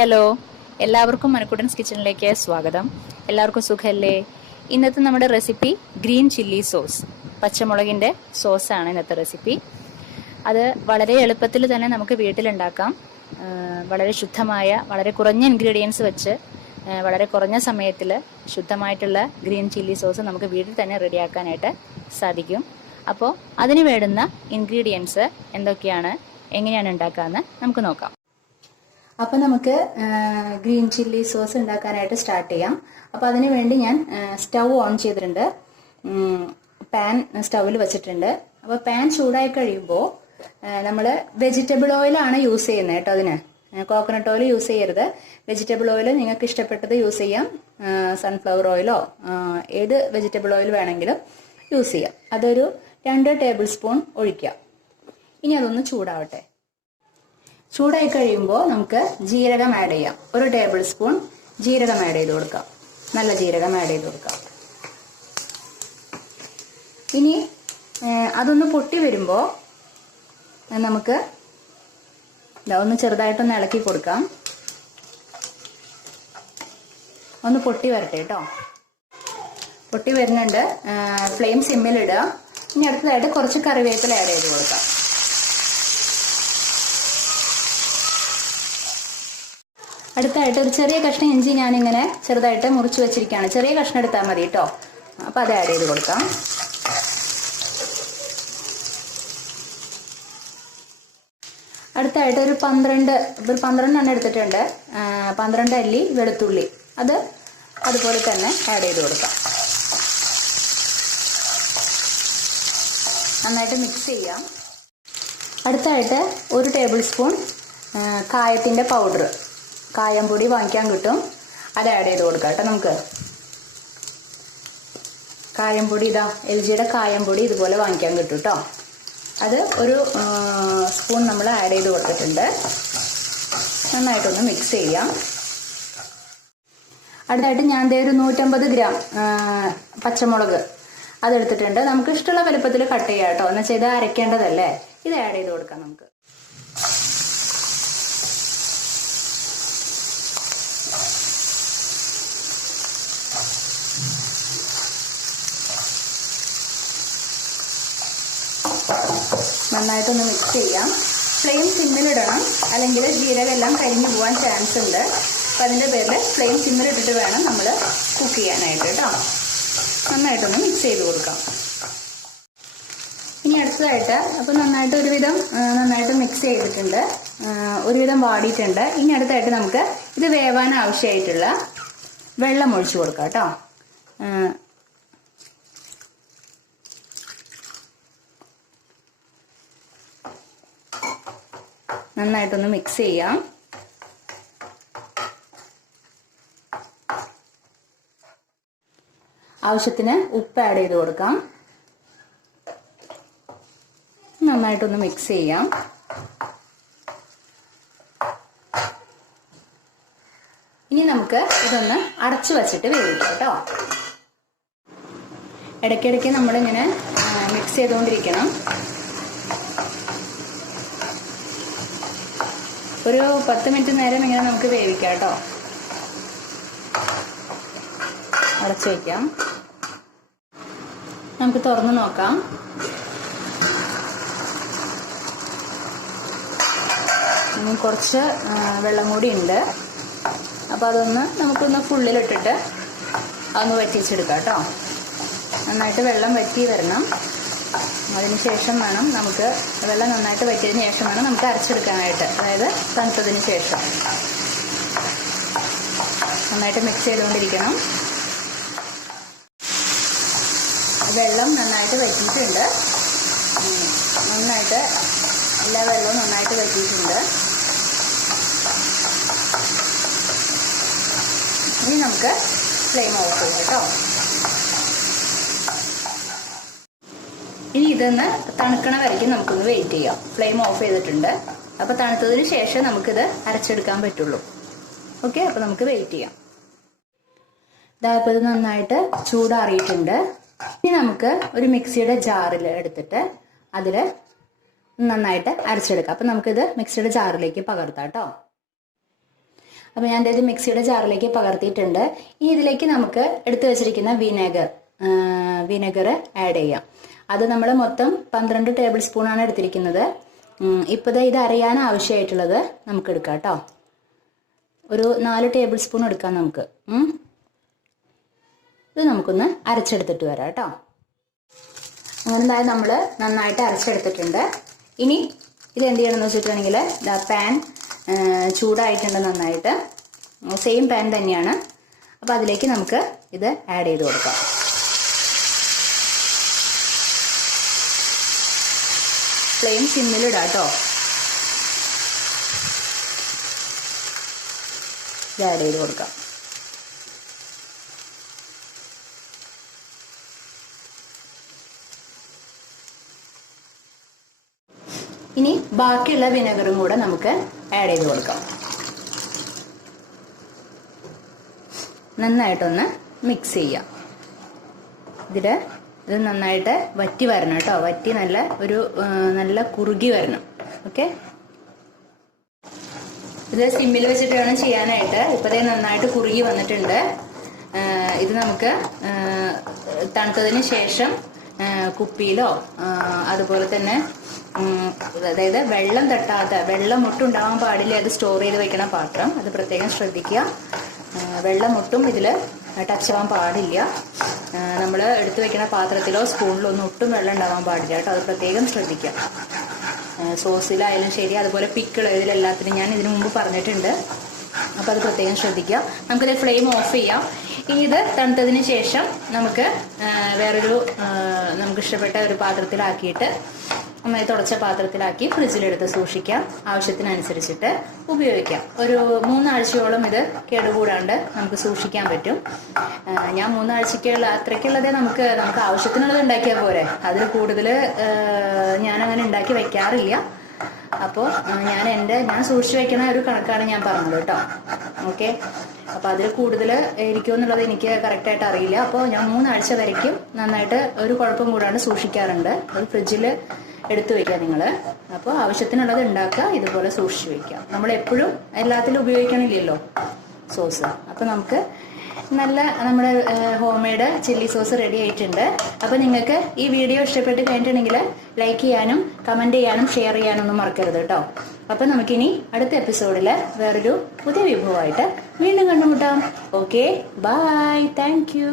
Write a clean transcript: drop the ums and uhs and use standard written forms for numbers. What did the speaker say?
Hello, എല്ലാവർക്കും മനക്കുട്ടൻസ് കിച്ചണിലേക്ക് സ്വാഗതം. എല്ലാവർക്കും സുഖല്ലേ? ഇന്നത്തെ നമ്മുടെ റെസിപ്പി ഗ്രീൻ ചില്ലി സോസ്, പച്ചമുളകിൻ്റെ സോസാണ് ഇന്നത്തെ റെസിപ്പി. അത് വളരെ എളുപ്പത്തിൽ തന്നെ നമുക്ക് വീട്ടിലുണ്ടാക്കാം. വളരെ ശുദ്ധമായ, വളരെ കുറഞ്ഞ ഇൻഗ്രീഡിയൻസ് വെച്ച് വളരെ കുറഞ്ഞ സമയത്തിൽ ശുദ്ധമായിട്ടുള്ള ഗ്രീൻ ചില്ലി സോസ് നമുക്ക് വീട്ടിൽ തന്നെ റെഡിയാക്കാനായിട്ട് സാധിക്കും. അപ്പോൾ അതിന് വേണ്ടുന്ന ഇൻഗ്രീഡിയൻസ് എന്തൊക്കെയാണ്, എങ്ങനെയാണ് ഉണ്ടാക്കാമെന്ന് നമുക്ക് നോക്കാം. അപ്പോൾ നമുക്ക് ഗ്രീൻ ചില്ലി സോസ് ഉണ്ടാക്കാനായിട്ട് സ്റ്റാർട്ട് ചെയ്യാം. അപ്പോൾ അതിന് വേണ്ടി ഞാൻ സ്റ്റൗ ഓൺ ചെയ്തിട്ടുണ്ട്, പാൻ സ്റ്റൗവിൽ വെച്ചിട്ടുണ്ട്. അപ്പോൾ പാൻ ചൂടായി കഴിയുമ്പോൾ നമ്മൾ വെജിറ്റബിൾ ഓയിലാണ് യൂസ് ചെയ്യുന്നത് കേട്ടോ. അതിന് കോക്കനട്ട് ഓയിൽ യൂസ് ചെയ്യരുത്. വെജിറ്റബിൾ ഓയിൽ നിങ്ങൾക്ക് ഇഷ്ടപ്പെട്ടത് യൂസ് ചെയ്യാം. സൺഫ്ലവർ ഓയിലോ ഏത് വെജിറ്റബിൾ ഓയിൽ വേണമെങ്കിലും യൂസ് ചെയ്യാം. അതൊരു 2 ടേബിൾ സ്പൂൺ ഒഴിക്കുക. ഇനി അതൊന്ന് ചൂടാവട്ടെ. ചൂടായി കഴിയുമ്പോൾ നമുക്ക് ജീരകം ആഡ് ചെയ്യാം. 1 ടേബിൾ സ്പൂൺ ജീരകം ആഡ് ചെയ്ത് കൊടുക്കാം. നല്ല ജീരകം ആഡ് ചെയ്ത് കൊടുക്കാം. ഇനി അതൊന്ന് പൊട്ടി വരുമ്പോൾ നമുക്ക് ഒന്ന് ചെറുതായിട്ടൊന്ന് ഇളക്കി കൊടുക്കാം. ഒന്ന് പൊട്ടി വരട്ടെ കേട്ടോ. പൊട്ടി വരുന്നുണ്ട്. ഫ്ലെയിം സിമ്മിലിടുക. ഇനി അടുത്തതായിട്ട് കുറച്ച് കറിവേപ്പില ആഡ് ചെയ്ത് കൊടുക്കാം. അടുത്തായിട്ട് ഒരു ചെറിയ കഷ്ണം ഇഞ്ചി ഞാനിങ്ങനെ ചെറുതായിട്ട് മുറിച്ച് വെച്ചിരിക്കുകയാണ്. ചെറിയ കഷ്ണം എടുത്താൽ മതി കേട്ടോ. അപ്പോൾ അത് ആഡ് ചെയ്ത് കൊടുക്കാം. അടുത്തായിട്ട് ഒരു 12 എടുത്തിട്ടുണ്ട്. 12 അല്ലി വെളുത്തുള്ളി, അത് അതുപോലെ തന്നെ ആഡ് ചെയ്ത് കൊടുക്കാം. നന്നായിട്ട് മിക്സ് ചെയ്യാം. അടുത്തായിട്ട് 1 ടേബിൾ സ്പൂൺ കായത്തിൻ്റെ പൗഡർ, കായംപൊടി വാങ്ങിക്കാൻ കിട്ടും, അത് ആഡ് ചെയ്ത് കൊടുക്കാം കേട്ടോ. നമുക്ക് കായംപൊടി LGയുടെ കായംപൊടി ഇതുപോലെ വാങ്ങിക്കാൻ കിട്ടും കേട്ടോ. അത് 1 സ്പൂൺ നമ്മൾ ആഡ് ചെയ്ത് കൊടുത്തിട്ടുണ്ട്. നന്നായിട്ടൊന്ന് മിക്സ് ചെയ്യാം. അടുത്തായിട്ട് ഞാൻ ഒരു 150 ഗ്രാം പച്ചമുളക് അതെടുത്തിട്ടുണ്ട്. നമുക്ക് ഇഷ്ടമുള്ള വലുപ്പത്തിൽ കട്ട് ചെയ്യാം കേട്ടോ. എന്ന് വെച്ചാൽ ഇത് അരയ്ക്കേണ്ടതല്ലേ. ഇത് ആഡ് ചെയ്ത് കൊടുക്കാം നമുക്ക്. നന്നായിട്ടൊന്ന് മിക്സ് ചെയ്യാം. ഫ്ലെയിം സിമ്മിലിടണം, അല്ലെങ്കിൽ ജീരകം എല്ലാം കരിഞ്ഞു പോകാൻ ചാൻസ് ഉണ്ട്. അപ്പം അതിൻ്റെ പേരിൽ ഫ്ലെയിം സിമ്മിലിട്ടിട്ട് വേണം നമ്മൾ കുക്ക് ചെയ്യാനായിട്ട് കേട്ടോ. നന്നായിട്ടൊന്ന് മിക്സ് ചെയ്ത് കൊടുക്കാം. ഇനി അടുത്തതായിട്ട് അപ്പോൾ നന്നായിട്ട് മിക്സ് ചെയ്തിട്ടുണ്ട്. ഒരുവിധം വാടിയിട്ടുണ്ട്. ഇനി അടുത്തായിട്ട് നമുക്ക് ഇത് വേവാൻ ആവശ്യമായിട്ടുള്ള വെള്ളം ഒഴിച്ചു കൊടുക്കാം കേട്ടോ. നന്നായിട്ടൊന്ന് മിക്സ് ചെയ്യാം. ആവശ്യത്തിന് ഉപ്പ് ആഡ് ചെയ്ത് കൊടുക്കാം. നന്നായിട്ടൊന്ന് മിക്സ് ചെയ്യാം. ഇനി നമുക്ക് ഇതൊന്ന് അടച്ചു വച്ചിട്ട് വേവിക്കാം കേട്ടോ. ഇടയ്ക്കിടയ്ക്ക് നമ്മളിങ്ങനെ മിക്സ് ചെയ്തുകൊണ്ടിരിക്കണം. ഒരു 10 മിനിറ്റ് നേരം ഇങ്ങനെ നമുക്ക് വേവിക്കാം കേട്ടോ. അടച്ചു വയ്ക്കാം. നമുക്ക് തുറന്ന് നോക്കാം. കുറച്ച് വെള്ളം കൂടി ഉണ്ട്. അപ്പോൾ അതൊന്ന് നമുക്കൊന്ന് ഫുള്ളിലിട്ടിട്ട് അതൊന്ന് വറ്റിച്ചെടുക്കാം കേട്ടോ. നന്നായിട്ട് വെള്ളം വറ്റി വരണം. അതിനുശേഷം വേണം നമുക്ക് വെള്ളം നന്നായിട്ട് വറ്റിയതിന് ശേഷം വേണം നമുക്ക് അരച്ചെടുക്കാനായിട്ട്. അതായത് തണുത്തതിന് ശേഷം നന്നായിട്ട് മിക്സ് ചെയ്തുകൊണ്ടിരിക്കണം. വെള്ളം നന്നായിട്ട് വറ്റിയിട്ടുണ്ട്. നന്നായിട്ട് എല്ലാ വെള്ളവും നന്നായിട്ട് വറ്റിയിട്ടുണ്ട്. ഇനി നമുക്ക് ഫ്ലെയിം ഓഫ് ചെയ്യാം കേട്ടോ. ഇനി ഇതൊന്ന് തണുക്കണ വരയ്ക്കും നമുക്കൊന്ന് വെയിറ്റ് ചെയ്യാം. ഫ്ലെയിം ഓഫ് ചെയ്തിട്ടുണ്ട്. അപ്പോൾ തണുത്തതിന് ശേഷം നമുക്കിത് അരച്ചെടുക്കാൻ പറ്റുള്ളൂ. ഓക്കെ, അപ്പോൾ നമുക്ക് വെയിറ്റ് ചെയ്യാം. ഇതായപ്പോൾ ഇത് നന്നായിട്ട് ചൂടാറിയിട്ടുണ്ട്. ഇനി നമുക്ക് ഒരു മിക്സിയുടെ ജാറിൽ എടുത്തിട്ട് അതിൽ നന്നായിട്ട് അരച്ചെടുക്കാം. അപ്പം നമുക്കിത് മിക്സിയുടെ ജാറിലേക്ക് പകർത്താം കേട്ടോ. അപ്പോൾ ഞാൻ ഇത് മിക്സിയുടെ ജാറിലേക്ക് പകർത്തിയിട്ടുണ്ട്. ഇനി ഇതിലേക്ക് നമുക്ക് എടുത്തു വെച്ചിരിക്കുന്ന വിനെഗർ ആഡ് ചെയ്യാം. അത് നമ്മൾ മൊത്തം 12 ടേബിൾ സ്പൂണാണ് എടുത്തിരിക്കുന്നത്. ഇപ്പോൾ ഇത് അരയാൻ ആവശ്യമായിട്ടുള്ളത് നമുക്ക് എടുക്കാം കേട്ടോ. ഒരു 4 ടേബിൾ സ്പൂൺ എടുക്കാം നമുക്ക്. ഇത് നമുക്കൊന്ന് അരച്ചെടുത്തിട്ട് വരാം കേട്ടോ. അങ്ങനെ നമ്മൾ നന്നായിട്ട് അരച്ചെടുത്തിട്ടുണ്ട്. ഇനി ഇത് എന്ത് ചെയ്യണമെന്ന് വെച്ചിട്ടുണ്ടെങ്കിൽ പാൻ ചൂടായിട്ടുണ്ട് നന്നായിട്ട്. സെയിം പാൻ തന്നെയാണ്. അപ്പോൾ അതിലേക്ക് നമുക്ക് ഇത് ആഡ് ചെയ്ത് കൊടുക്കാം. ഫ്ലെയിം സിമ്മിലിടാം കേട്ടോ. ഇത് ആഡ് ചെയ്ത് കൊടുക്കാം. ഇനി ബാക്കിയുള്ള വിനെഗറും കൂടെ നമുക്ക് ആഡ് ചെയ്ത് കൊടുക്കാം. നന്നായിട്ടൊന്ന് മിക്സ് ചെയ്യാം. ഇത് നന്നായിട്ട് വറ്റി വരണം കേട്ടോ. വറ്റി നല്ല കുറുകി വരണം. ഓക്കെ, ഇത് സിമ്മിൽ വെച്ചിട്ട് വേണം ചെയ്യാനായിട്ട്. ഇപ്പോഴേ നന്നായിട്ട് കുറുകി വന്നിട്ടുണ്ട്. ഇത് നമുക്ക് തണുത്തതിന് ശേഷം കുപ്പിയിലോ അതുപോലെ തന്നെ അതായത് വെള്ളം തട്ടാത്ത, വെള്ളം ഒട്ടുണ്ടാവാൻ പാടില്ല അത് സ്റ്റോർ ചെയ്ത് വെക്കണ പാത്രം, അത് പ്രത്യേകം ശ്രദ്ധിക്കുക. വെള്ളം ഒട്ടും ഇതിൽ ടച്ച് ആവാൻ പാടില്ല. നമ്മൾ എടുത്തു വെക്കുന്ന പാത്രത്തിലോ സ്പൂണിലോ ഒന്നും ഒട്ടും വെള്ളം ഉണ്ടാവാൻ പാടില്ല കേട്ടോ. അത് പ്രത്യേകം ശ്രദ്ധിക്കുക. സോസിലായാലും ശരി, അതുപോലെ പിക്കിൾ ഇതിലെല്ലാത്തിനും ഞാൻ ഇതിനു മുമ്പ് പറഞ്ഞിട്ടുണ്ട്. അപ്പോൾ അത് പ്രത്യേകം ശ്രദ്ധിക്കുക. നമുക്കിത് ഫ്ലെയിം ഓഫ് ചെയ്യാം. ഇനി ഇത് തണുത്തതിന് ശേഷം നമുക്ക് നമുക്ക് ഇഷ്ടപ്പെട്ട ഒരു പാത്രത്തിലാക്കിയിട്ട്, നന്നായി തുടച്ച പാത്രത്തിലാക്കി ഫ്രിഡ്ജിലെടുത്ത് സൂക്ഷിക്കാം. ആവശ്യത്തിനനുസരിച്ചിട്ട് ഉപയോഗിക്കാം. ഒരു 3 ആഴ്ചയോളം ഇത് കേടുകൂടാണ്ട് നമുക്ക് സൂക്ഷിക്കാൻ പറ്റും. ഞാൻ 3 ആഴ്ചക്കുള്ള അത്രയ്ക്കുള്ളതേ നമുക്ക് ആവശ്യത്തിനുള്ളത് ഉണ്ടാക്കിയാൽ പോരെ. അതിൽ കൂടുതൽ ഞാനങ്ങനെ ഉണ്ടാക്കി വെക്കാറില്ല. അപ്പോൾ ഞാൻ സൂക്ഷിച്ചു വെക്കുന്ന ഒരു കണക്കാണ് ഞാൻ പറഞ്ഞത് കേട്ടോ. ഓക്കെ, അപ്പോൾ അതിൽ കൂടുതൽ ഇരിക്കുമെന്നുള്ളത് എനിക്ക് കറക്റ്റായിട്ട് അറിയില്ല. അപ്പോൾ ഞാൻ 3 ആഴ്ച വരയ്ക്കും നന്നായിട്ട് ഒരു കുഴപ്പം കൂടാണ്ട് സൂക്ഷിക്കാറുണ്ട്. അത് ഫ്രിഡ്ജിൽ എടുത്തു വെക്കുക നിങ്ങൾ. അപ്പോൾ ആവശ്യത്തിനുള്ളത് ഉണ്ടാക്കുക, ഇതുപോലെ സൂക്ഷിച്ചു വെക്കുക. നമ്മളെപ്പോഴും എല്ലാത്തിലും ഉപയോഗിക്കണില്ലല്ലോ സോസ്. അപ്പോൾ നമുക്ക് നമ്മുടെ home made chilli sauce ready ആയിട്ടുണ്ട്. അപ്പോൾ നിങ്ങൾക്ക് ഈ വീഡിയോ ഇഷ്ടപ്പെട്ട് കഴിഞ്ഞിട്ടുണ്ടെങ്കിൽ ലൈക്ക് ചെയ്യാനും കമൻറ്റ് ചെയ്യാനും ഷെയർ ചെയ്യാനും ഒന്നും മറക്കരുത് കേട്ടോ. അപ്പോൾ നമുക്കിനി അടുത്ത എപ്പിസോഡിൽ വേറൊരു പുതിയ വിഭവമായിട്ട് വീണ്ടും കണ്ടുമുട്ടാം. Okay, bye, thank U.